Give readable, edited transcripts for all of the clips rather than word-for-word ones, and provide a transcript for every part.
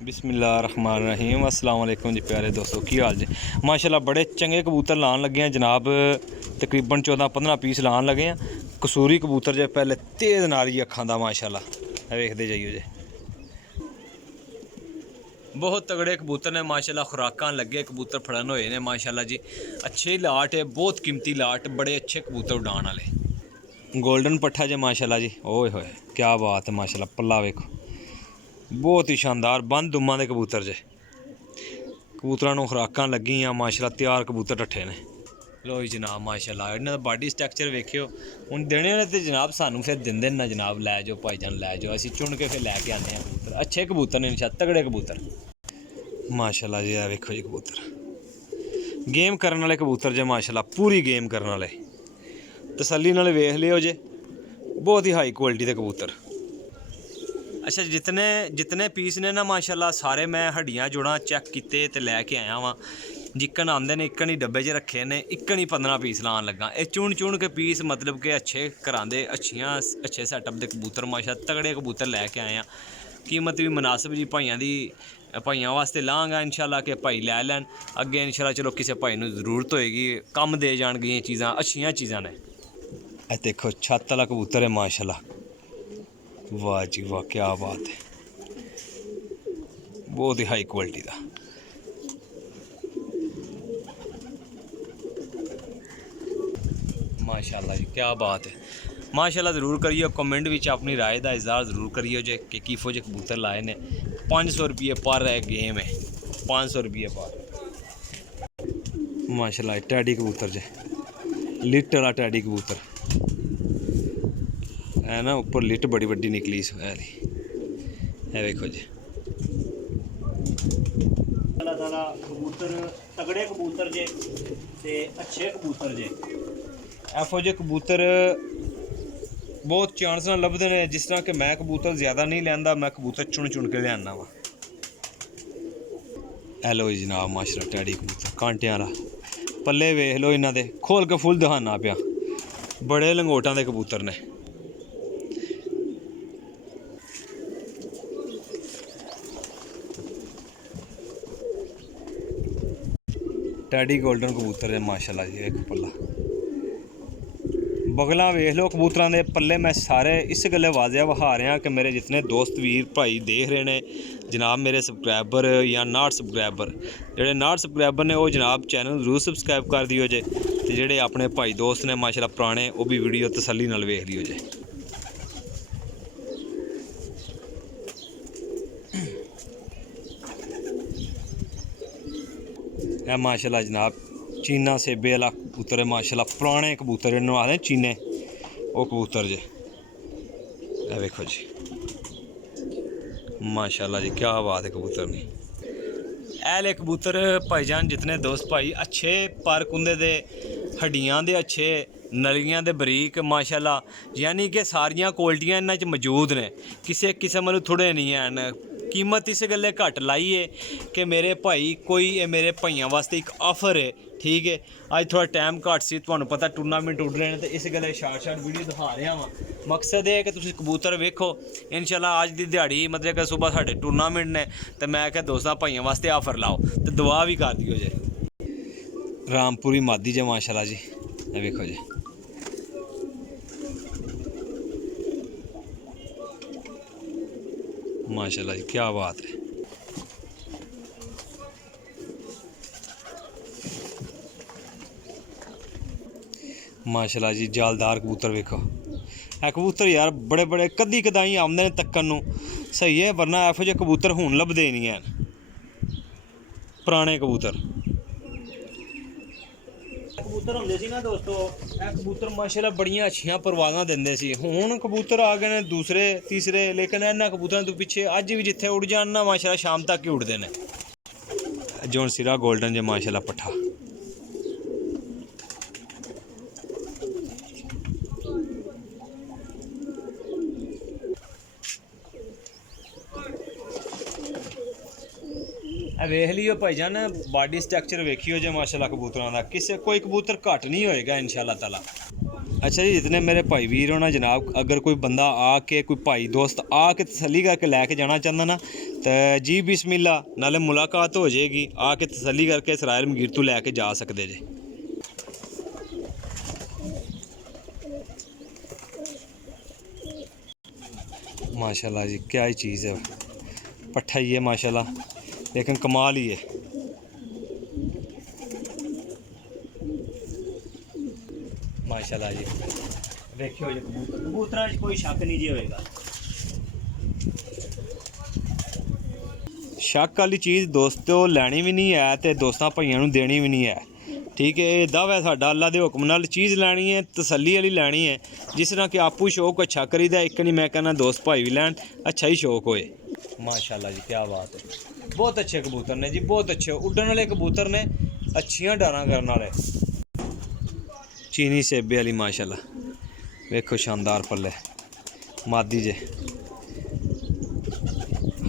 बिस्मिल्लाहिर्रहमानिर्रहीम अस्सलाम वालेकुम जी प्यारे दोस्तों, की हाल जी। माशाल्लाह बड़े चंगे कबूतर लान लगे हैं जनाब। तकरीबन 14-15 पीस लान लगे हैं। कसूरी कबूतर जो पहले तेज़ नारी अखां दा माशाल्लाह वेखदे जाइयो जे। बहुत तगड़े कबूतर ने माशाल्लाह, खुराकां लगे कबूतर फड़न होए ने माशाल्लाह जी। अच्छे लाट है, बहुत कीमती लाट, बड़े अच्छे कबूतर उड़ान वाले। गोल्डन पट्ठा जे माशाल्लाह जी, ओए होए क्या बात है माशाल्लाह। पल्ला वेखो, बहुत ही शानदार बंद दुम्मा दे कबूतर जे। कबूतरां नूं खुराकां लगियां माशाल्लाह, तैयार कबूतर डट्ठे ने। लो जी जनाब माशाल्लाह, इन्हां दा बॉडी स्ट्रक्चर वेखियो। हुण देने ने ते जनाब सानूं फिर दिंदे ना जनाब, लै जाओ भाईजान लै जाओ, असीं चुन के फिर लैके आने हैं कबूतर। अच्छे कबूतर ने इंशाअल्लाह, तगड़े कबूतर माशाल्लाह जी। वेखो जी कबूतर गेम करन वाले कबूतर जे माशाल्लाह, पूरी गेम करन वाले। तसल्ली नाल वेख लियो जे, बहुत ही हाई क्वालिटी दे कबूतर। अच्छा, जितने पीस ने ना माशाल्लाह, सारे मैं हड्डियां जोड़ां चेक कीते ते लैके आया वां। जिक्कन आंदे ने इक्कन ही डब्बे च रखे ने, इक्कन ही 15 पीस लान लगा। ये चुन के पीस मतलब कि अच्छे करांदे, अच्छे सैटअप दे कबूतर माशाल्लाह, तगड़े कबूतर लैके आए हैं। कीमत भी मुनासिब जी, भाइयां वास्ते लांगा इंशाल्लाह कि भाई लै लैन अग्गे इंशाल्लाह। चलो किसी भाई नूं जरूरत होएगी, कम दे जाणगियां ये चीज़ां, अच्छियां चीज़ां ने। ए देखो छत्त वाला कबूतर है माशाल्लाह, वाह जी वाह क्या बात है, बहुत ही हाई क्वालिटी का माशाल्लाह जी, क्या बात है माशाल्लाह। ज़रूर करियो कमेंट विच अपनी राय का इजहार ज़रूर करियो जे कि किफो जे कबूतर लाए ने। 500 रुपये पर है गेम है, 500 रुपये पर माशाल्लाह। टैडी कबूतर जे, लिट वाला टैडी कबूतर है ना, ऊपर लिट बड़ी वड्डी निकली इस वाली है, देखो जी। अल्लाह ताला कबूतर तगड़े कबूतर जे ते अच्छे कबूतर जे। एफो जे कबूतर बहुत चांस नाल लभदे ने। जिस तरह कि मैं कबूतर ज़्यादा नहीं लैंदा, मैं कबूतर चुन के लियाना वा। हेलो जनाब माशाल्लाह, टैडी कबूतर कांटियां वाला। पल्ले वेख लो इन्हां दे, खोल के फुल दिखाना पिया, बड़े लंगोटां दे कबूतर ने। टैडी गोल्डन कबूतर है माशाल्लाह जी। एक पल्ला बगला वेख लो कबूतरां दे पल्ले। मैं सारे इस गल्ले वाजिया वहा रहा कि मेरे जितने दोस्त वीर भाई देख रहे ने जनाब, मेरे सबसक्राइबर या नॉट सबसक्राइबर, जेह्ड़े नॉट सबसक्राइबर ने वो जनाब चैनल जरूर सबसक्राइब कर दियो जे। ते जेह्ड़े अपने भाई दोस्त ने माशाल्लाह पुराने, वो भी वीडियो तसल्ली नाल वेख लियो जे। है माशाल्लाह जनाब, चीना सेबे वाला कबूतर है माशाल्लाह। पुराने कबूतर इन्हों आखदे चीने, वो कबूतर जे। ए वेखो जी माशाल्लाह जी, क्या बात है कबूतर ने। ऐले कबूतर भाईजान जितने दोस्त भाई अच्छे, पर कुंदे दे हड्डियां दे अच्छे, नलियां दे बरीक माशाल्लाह, यानी कि सारियां क्वालिटियां इन्हां च मौजूद ने। किसे किस्म नूं थोड़े नहीं हैन। कीमत इस गल्ले घट लाई है कि मेरे भाई कोई मेरे भाइयों वास्ते एक ऑफर है, ठीक है। अज थोड़ा टाइम घट सी, तुहानूं पता टूर्नामेंट उड़ रहे हैं, तो इस गल्ले शार्ट वीडियो दिखा रहा वां। मकसद ये है कि तुसीं कबूतर वेखो इंशाल्लाह। अज दी दिहाड़ी मतलब कि सुबह साढ़े टूर्नामेंट ने, तो मैं क्या दोस्तां भाइयों वास्ते ऑफर लाओ, तो दुआ भी कर दियो जे। रामपुरी मादी जे माशाल्लाह जी, ये वेखो जी माशाल्लाह जी, क्या बात है। माशाल्लाह जी, जालदार कबूतर वेखो। है कबूतर यार बड़े बड़े कदी कदाई आमदे ने तक्कन नूं, सही है, वरना एफो जे कबूतर हुण लभदे ही नहीं हैं। पुराने कबूतर कबूतर होंदे सी ना दोस्तों, ਇਹ कबूतर माशाल्लाह बड़ियां अच्छियां परवाज़ां दिंदे सी। हुण कबूतर आ गए ने दूसरे तीसरे, लेकिन इन्हां कबूतरां तो पिछे अज भी जिथे उड़ जान ना माशाल्लाह शाम तक ही उड़दे ने। जोन सिरा गोल्डन जे माशाल्लाह पट्ठा। वेख लियो भाईजान, बॉडी स्ट्रक्चर वेखियो जे माशाल्लाह कबूतरां दा। किसे कोई कबूतर घट नहीं होएगा इंशाल्लाह ताला। अच्छा जी, जितने मेरे भाई वीर हो ना जनाब, अगर कोई बंदा आके कोई भाई दोस्त आके तसल्ली करके लैके जाना चाहता ना तो जी बिस्मिल्ला, नाले मुलाकात हो जाएगी, आके तसल्ली करके सरायल मगीर तो लैके जा सकते जे। माशाल्लाह जी, क्या ही चीज़ है, पट्ठा ही है माशाल्लाह, लेकिन कमाल ही है। माशाल्लाह जी, देखियो जी कबूतरां च कोई शक नहीं जी होएगा। शक वाली चीज़ दोस्तों लैनी भी नहीं है तो दोस्तां भाइयों नूं देनी भी नहीं है। ठीक है, ये दावा है साडा, अल्लाह दे हुक्म नाल चीज़ लैनी है, तसल्ली वाली लैनी है, जिस तरह कि आपू शौक अच्छा करीदा, एक नहीं मैं कहना दोस्त भाई भी लैन, अच्छा ही शौक होए। माशाल्लाह जी, क्या बात है, बहुत अच्छे कबूतर ने जी, बहुत अच्छे उड्डण वाले कबूतर ने, अच्छियां डारां करन वाले। चीनी सेबे वाली माशाल्लाह, वेखो शानदार पल्ले मादी जे।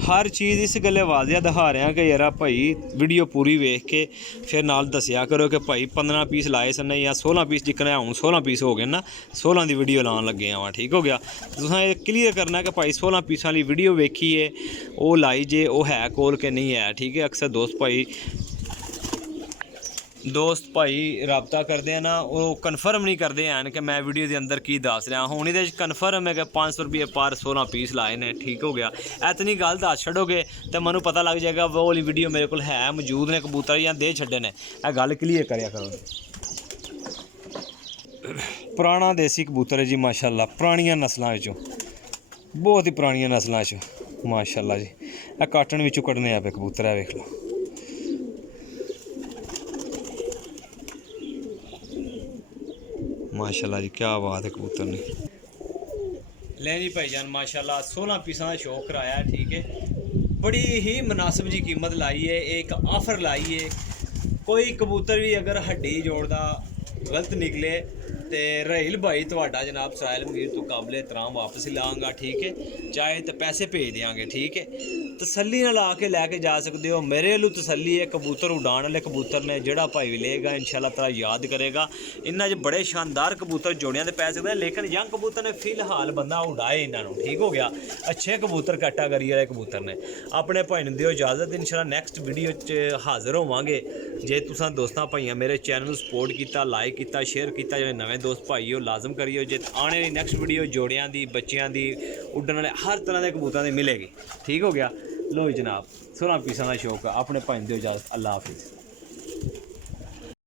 हर चीज़ इस गल्ले वाजिया दिखा रहे हैं कि यार भाई वीडियो पूरी वेख के फिर नाल दसिया करो कि भाई 15 पीस लाए सन या 16 पीस जिक्कने हूँ 16 पीस हो गए ना, 16 की वीडियो लान लगे वहाँ। ठीक हो गया, तुसें ये क्लीयर करना कि भाई 16 पीसा वाली वीडियो वेखी है, वो लाई जे, वो है कोल के नहीं है। ठीक है, अक्सर दोस्त भाई रबता करते हैं ना, वो कन्फर्म नहीं करते हैं कि मैं वीडियो के अंदर की दस रहा हूँ, ये कन्फर्म है कि 500 रुपये पर 16 पीस लाए ने। ठीक हो गया, इतनी गल दस छड़ोगे तो मैं पता लग जाएगा वो वाली वीडियो मेरे को है मौजूद ने कबूतर या दे छड्डे ने, यह गल क्लीयर करिया करो। पुराना देसी कबूतर है जी माशाल्लाह, पुरानिया नस्लों चों, बहुत ही पुरानिया नस्लों चों माशाल्लाह जी। यह काटन विचों कड्ढने पे कबूतर है, वेख लो। माशाल्लाह जी, क्या बात है कबूतर ने। ले जी भाईजान माशाल्लाह 16 पीसा का शौक कराया है। ठीक है, बड़ी ही मुनासिब जी कीमत लाई है, एक ऑफर लाई है। कोई कबूतर भी अगर हड्डी जोड़दा गलत निकले तो रहील भाई तुहाडा जनाब सरायल मगीर तो काबले एहतराम वापस ही लाँगा। ठीक है, चाहे तो पैसे भेज देंगे। ठीक है, तसल्ली ना ला के लैके जा सकते हो, मेरे वालू तसल्ली है। कबूतर उड़ान वाले कबूतर ने, जोड़ा भाई भी लेगा इंशाल्लाह ताला याद करेगा। इन्हां च बड़े शानदार कबूतर जोड़ियां ते पै सकते हैं, लेकिन यंग कबूतर ने फिलहाल बंदा उड़ाए इन्हों। ठीक हो गया, अच्छे कबूतर कैटागरी वाले कबूतर ने। अपने भाई नूं दिओ इजाजत, इंशाल्लाह नैक्सट वीडियो च हाज़र होवांगे। जे तुसां दोस्तां भाइयां मेरे चैनल सपोर्ट किया, लाइक किया, शेयर किया, जो नवे दोस्त भाई हो लाजम करियो। जे आने वाली नैक्सट वीडियो जोड़ियां दी, बच्चियां दी, उड्डण वाले हर तरह के कबूतरां दी मिलेगी। ठीक हो गया, लो जनाब 16 पीसा का शौक है। अपने भाई दिओ इजाजत, अल्लाह हाफिज़।